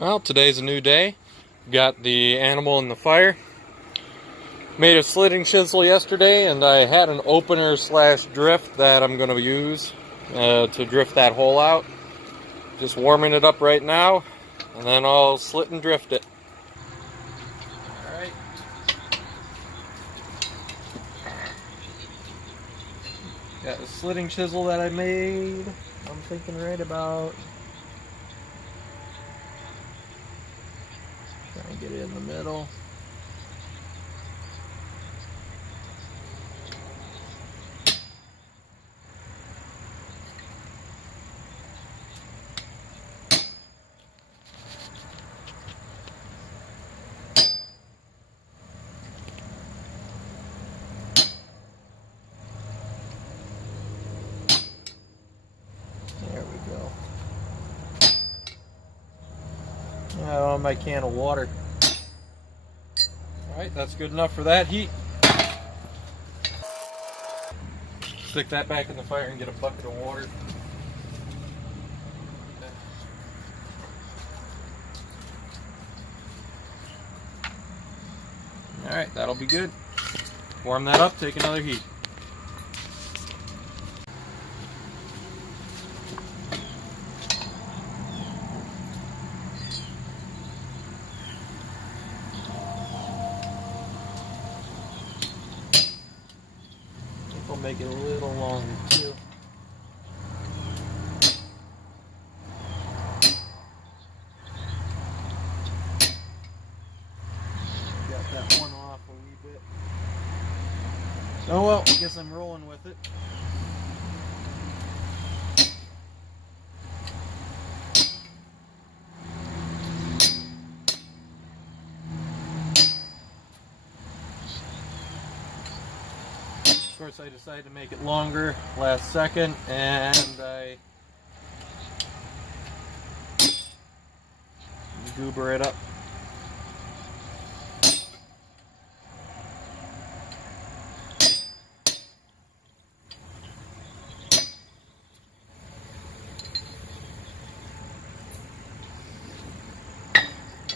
Well, today's a new day. Got the animal in the fire. Made a slitting chisel yesterday, and I had an opener slash drift that I'm going to use to drift that hole out. Just warming it up right now, and then I'll slit and drift it. Alright. Got a slitting chisel that I made. I'm thinking right about... Try and get it in the middle. There we go. Now on my can of water. Alright, that's good enough for that heat. Stick that back in the fire and get a bucket of water. Alright, that'll be good. Warm that up, take another heat. We'll make it a little longer too. Got that one off a wee bit. Oh well, I guess I'm rolling with it. Of course, I decided to make it longer last second, and I goober it up.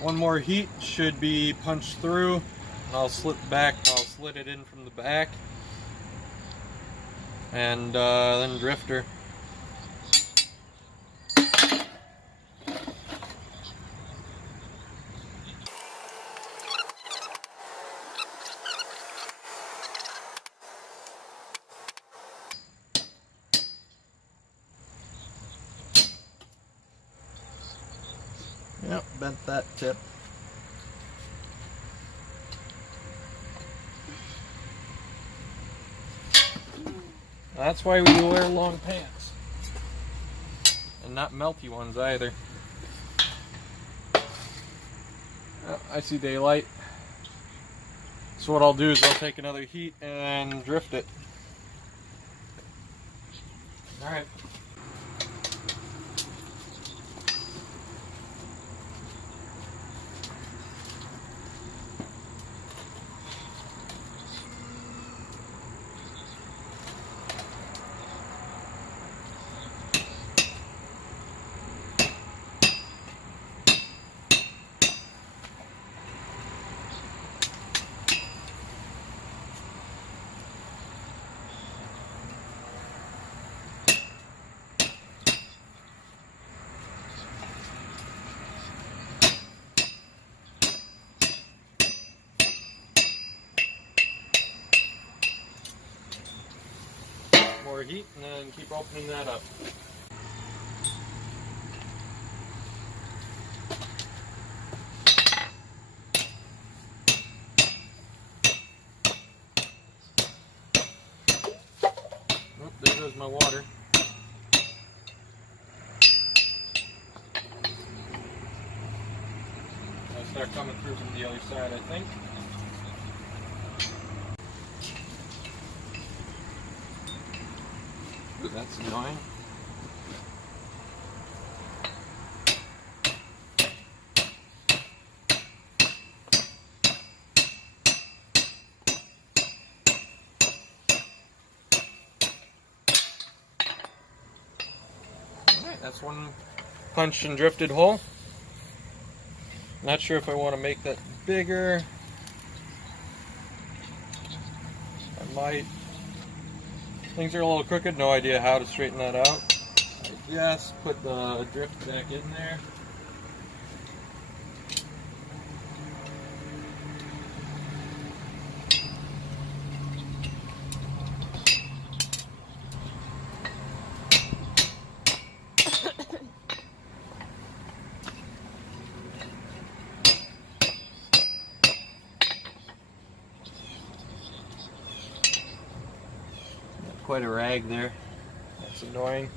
One more heat should be punched through. I'll slit it in from the back. And then drifter. Yep, bent that tip. That's why we wear long pants. And not melty ones either. Oh, I see daylight. So what I'll do is I'll take another heat and drift it. Alright. More heat and then keep opening that up. Oh, there goes my water. I'll start coming through from the other side, I think. Ooh, that's annoying. Alright, that's one punched and drifted hole. Not sure if I want to make that bigger. I might. Things are a little crooked, no idea how to straighten that out. I just put the drift back in there. Quite a rag there. That's annoying.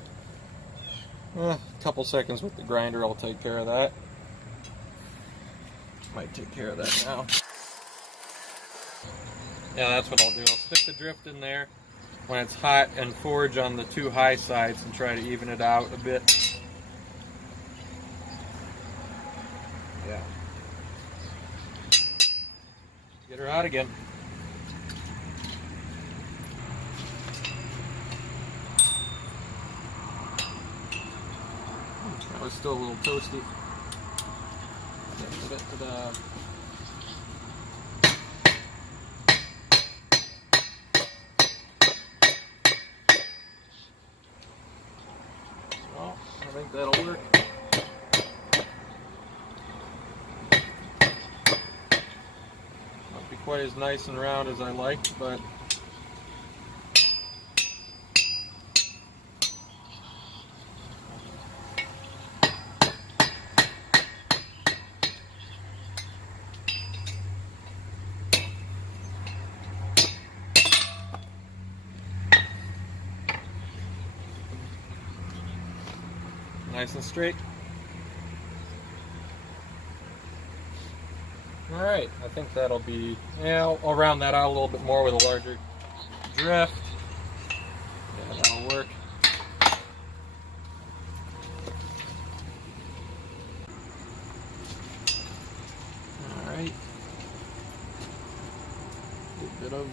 A couple seconds with the grinder, I'll take care of that. Might take care of that now. Yeah, that's what I'll do. I'll stick the drift in there when it's hot and forge on the two high sides and try to even it out a bit. Yeah. Get her out again. That was still a little toasty. Put it to the I think that'll work. Not be quite as nice and round as I like, but nice and straight. Alright, I think that'll be, yeah, I'll round that out a little bit more with a larger drift. Yeah, that'll work. Alright. A bit of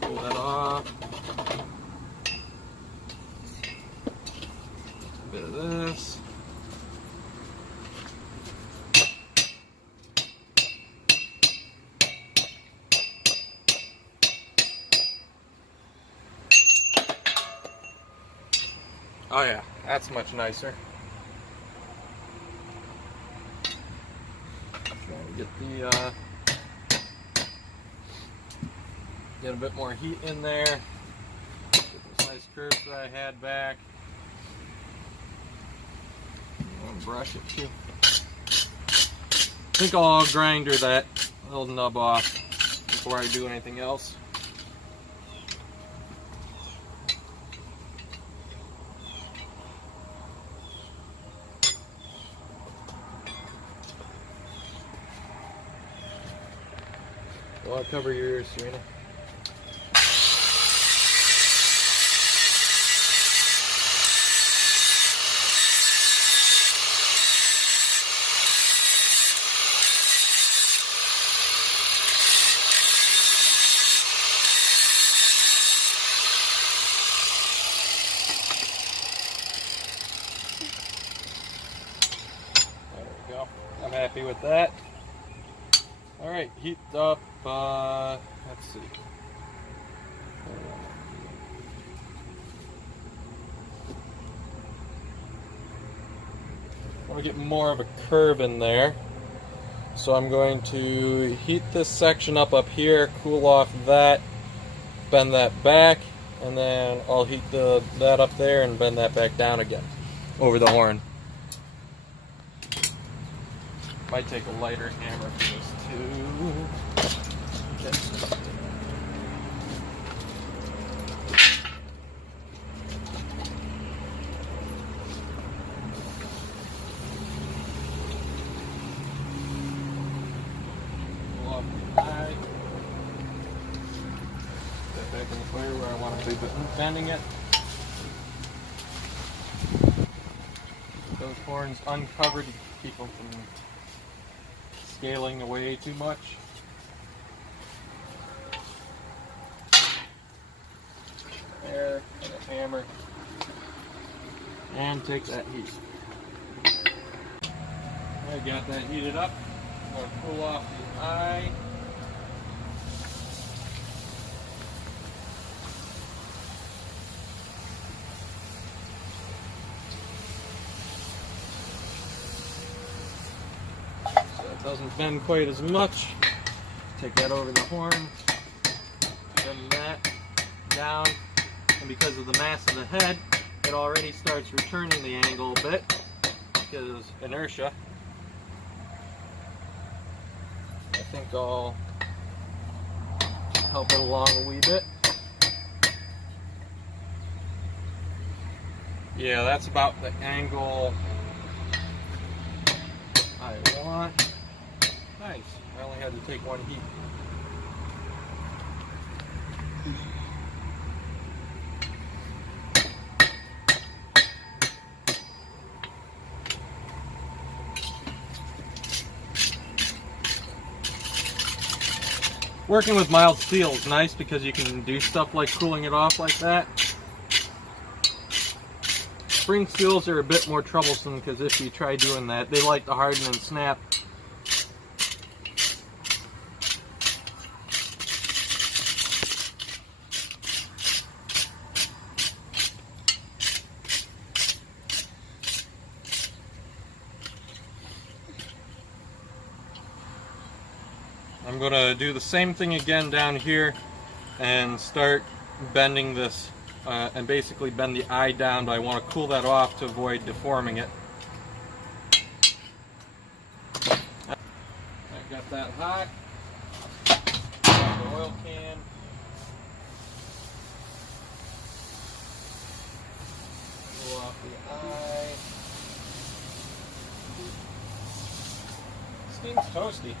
pull that off. A bit of this. Oh yeah, that's much nicer. Trying to get get a bit more heat in there. Get those nice curves that I had back. And brush it too. I think I'll grinder that little nub off before I do anything else. Well, I'll cover your ears, Serena. There we go. I'm happy with that. Alright, heat up, let's see. I want to get more of a curve in there. So I'm going to heat this section up here, cool off that, bend that back, and then I'll heat that up there and bend that back down again over the horn. Might take a lighter hammer for this too. Okay. Pull off the eye. Put that back in the fire where I want to be bending it. Those horns uncovered to keep them from scaling away too much. there with a hammer and take that heat. I got that heated up. I'm going to cool off the eye. So it doesn't bend quite as much. Take that over the horn, bend that down, and because of the mass of the head, it already starts returning the angle a bit because inertia. I think I'll help it along a wee bit. Yeah, that's about the angle I want. Nice. I only had to take one heat. Working with mild steel is nice because you can do stuff like cooling it off like that. Spring steels are a bit more troublesome because if you try doing that, they like to harden and snap. I'm going to do the same thing again down here and start bending this and basically bend the eye down, but I want to cool that off to avoid deforming it. I got that hot. Got the oil can. Cool off the eye. Steam's toasty.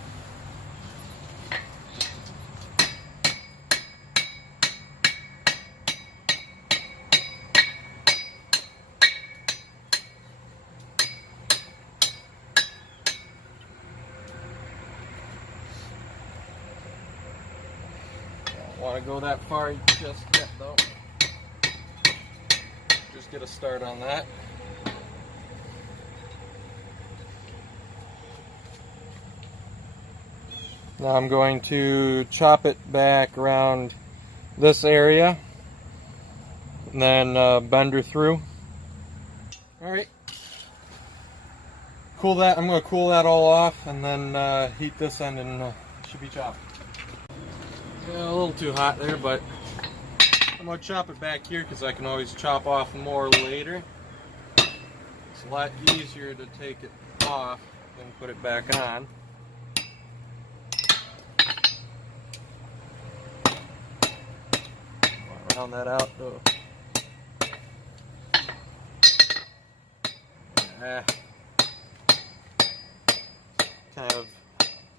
Want to go that far just yet though. Just get a start on that. Now I'm going to chop it back around this area and then bend her through. Alright. Cool that. I'm going to cool that all off and then heat this end and it should be chopped. Yeah, a little too hot there, but I'm going to chop it back here because I can always chop off more later. It's a lot easier to take it off than put it back on. Round that out though. Kind of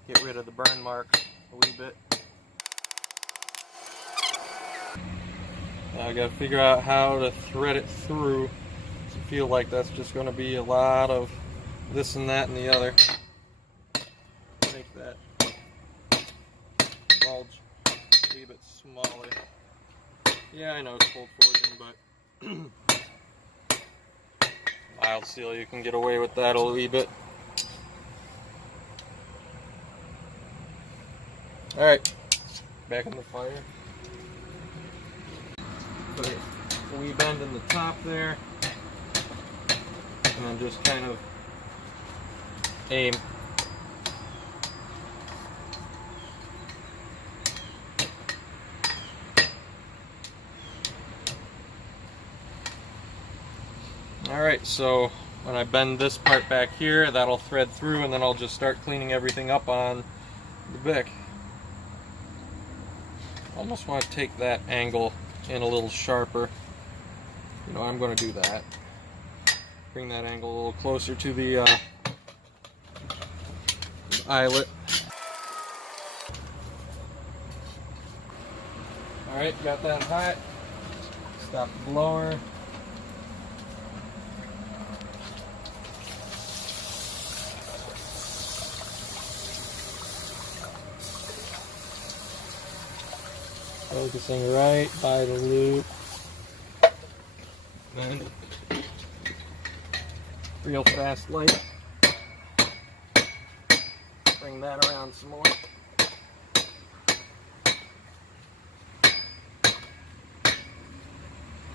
get rid of the burn marks a wee bit. I gotta figure out how to thread it through. I feel like that's just going to be a lot of this and that and the other. Make that bulge a wee bit smaller. Yeah, I know it's cold forging, but mild steel, you can get away with that a wee bit. Alright, back in the fire. Put a wee bend in the top there, and then just kind of aim. Alright, so when I bend this part back here, that'll thread through, and then I'll just start cleaning everything up on the Bic. Almost want to take that angle in a little sharper. You know, I'm going to do that. Bring that angle a little closer to the eyelet. Alright, got that hot. Stop the blower. Focusing right by the loop. And real fast light. Bring that around some more.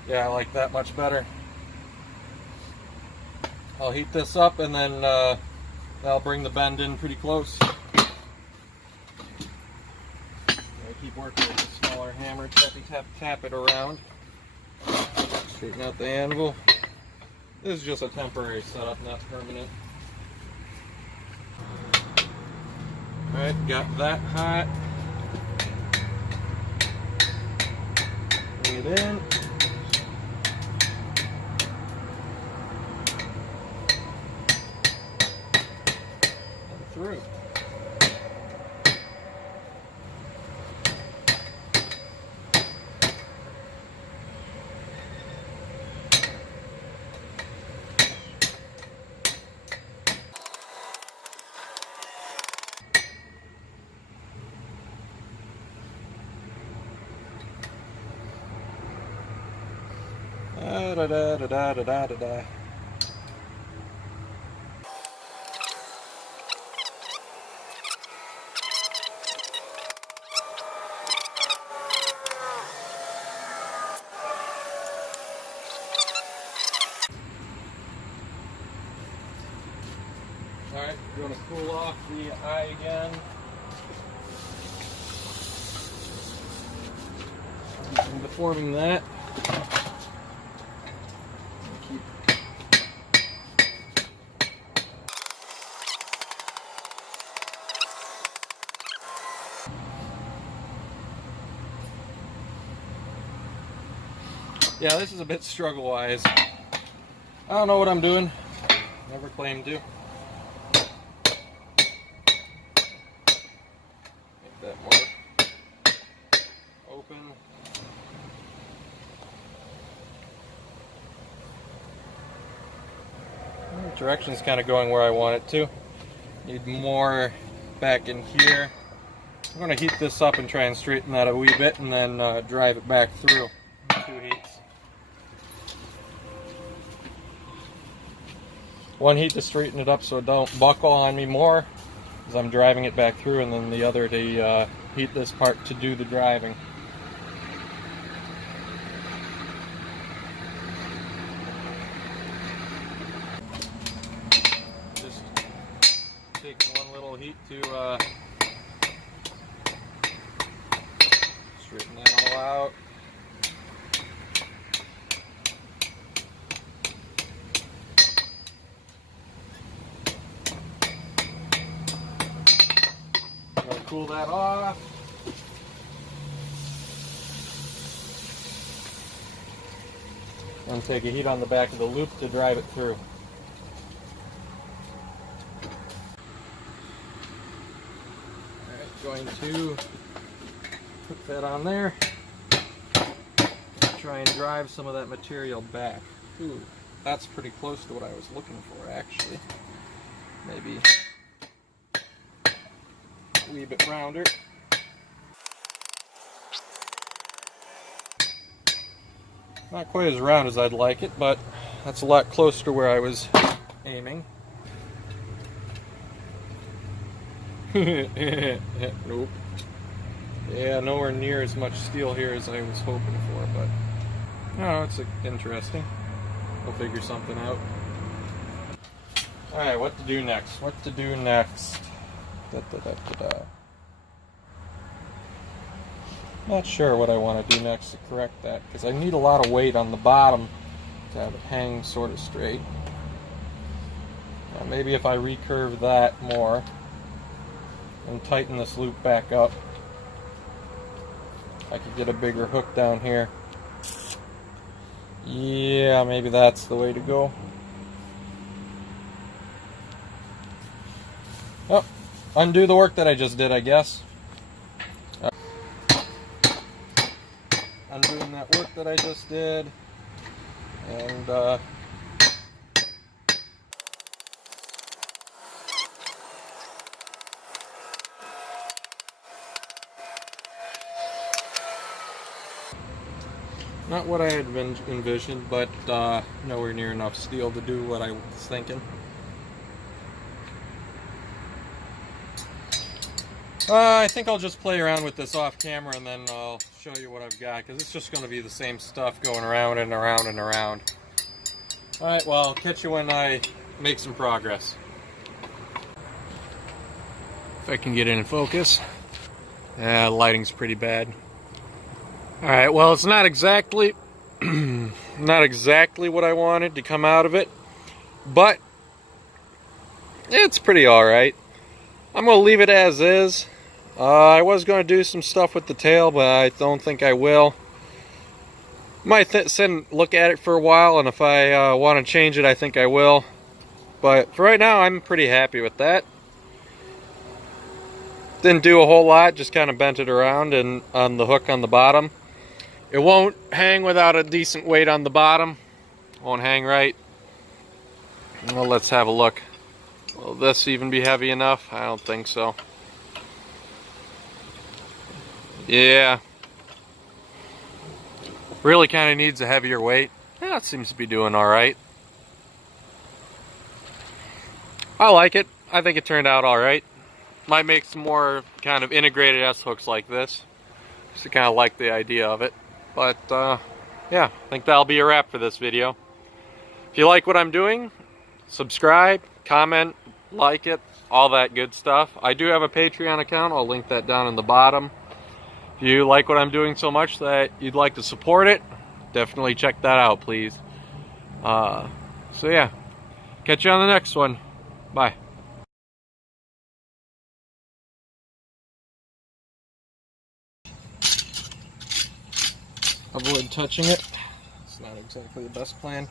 Yeah, I like that much better. I'll heat this up and then that'll bring the bend in pretty close. I keep working with the smaller hammer, tap it around. Straighten out the anvil. This is just a temporary setup, not permanent. Alright, got that hot. Bring it in. And through. Da da da da da da da da. Alright, we're going to cool off the eye again. I'm deforming that. Yeah, this is a bit struggle-wise. I don't know what I'm doing. Never claimed to. Make that more open. The direction's kind of going where I want it to. Need more back in here. I'm going to heat this up and try and straighten that a wee bit and then drive it back through. 2 heats. One heat to straighten it up so it don't buckle on me more as I'm driving it back through, and then the other to heat this part to do the driving. Just taking one little heat to straighten that all out. Cool that off. And take a heat on the back of the loop to drive it through. Alright, going to put that on there. Try and drive some of that material back. Ooh, that's pretty close to what I was looking for, actually. Maybe a wee bit rounder. Not quite as round as I'd like it, but that's a lot closer to where I was aiming. Nope. Yeah, nowhere near as much steel here as I was hoping for, but no, it's interesting. We'll figure something out. Alright, what to do next? What to do next? Not sure what I want to do next to correct that, because I need a lot of weight on the bottom to have it hang sort of straight. Now maybe if I recurve that more and tighten this loop back up, I could get a bigger hook down here. Yeah, maybe that's the way to go. Oh, undo the work that I just did, I guess. Undoing that work that I just did, and Not what I had envisioned, but nowhere near enough steel to do what I was thinking. I think I'll just play around with this off camera and then I'll show you what I've got, because it's just going to be the same stuff going around and around and around. Alright, well, I'll catch you when I make some progress. If I can get in focus. Yeah, lighting's pretty bad. Alright, well, it's not exactly not exactly what I wanted to come out of it, but it's pretty alright. I'm going to leave it as is. I was going to do some stuff with the tail, but I don't think I will. Might sit and look at it for a while, and if I want to change it, I think I will. But for right now, I'm pretty happy with that. Didn't do a whole lot, just kind of bent it around and on the hook on the bottom. It won't hang without a decent weight on the bottom. Won't hang right. Well, let's have a look. Will this even be heavy enough? I don't think so. Yeah. Really kind of needs a heavier weight. Yeah, it seems to be doing alright. I like it. I think it turned out alright. Might make some more kind of integrated S-hooks like this. Just to kind of like the idea of it. But, yeah, I think that'll be a wrap for this video. If you like what I'm doing, subscribe, comment, like it, all that good stuff. I do have a Patreon account. I'll link that down in the bottom. If you like what I'm doing so much that you'd like to support it, definitely check that out, please. So yeah, catch you on the next one. Bye. Avoid touching it. It's not exactly the best plan.